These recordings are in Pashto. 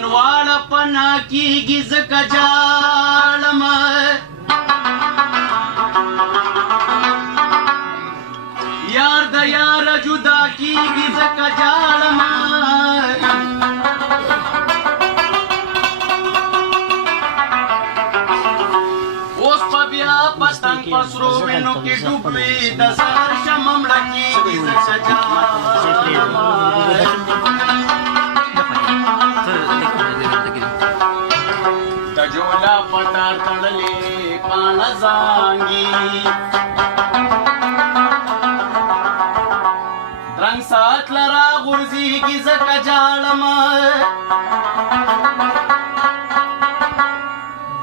ځان واړه پنا کیږي زکه جاړم یار د یار جدا کیږي زکه جاړم اوس په بیا پتنګ پسرو وینو کې ډوب وي د سهار شمه مړه کیږي زکه جاړم د جولا پټار تړلې پاڼه زانګي رنگ سات لرا غرزیږي زکه جاړم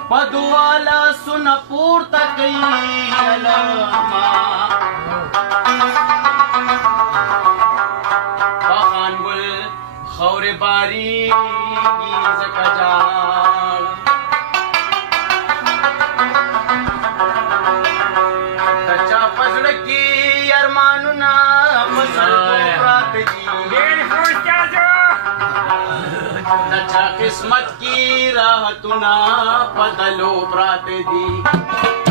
په دعا لاسونه پورته کوي علما په خانګل خاورې باریږي زکه جاړم د چا په زړه کې ارمانونه د چا قسمت کی راحتونه بدلو پراته دي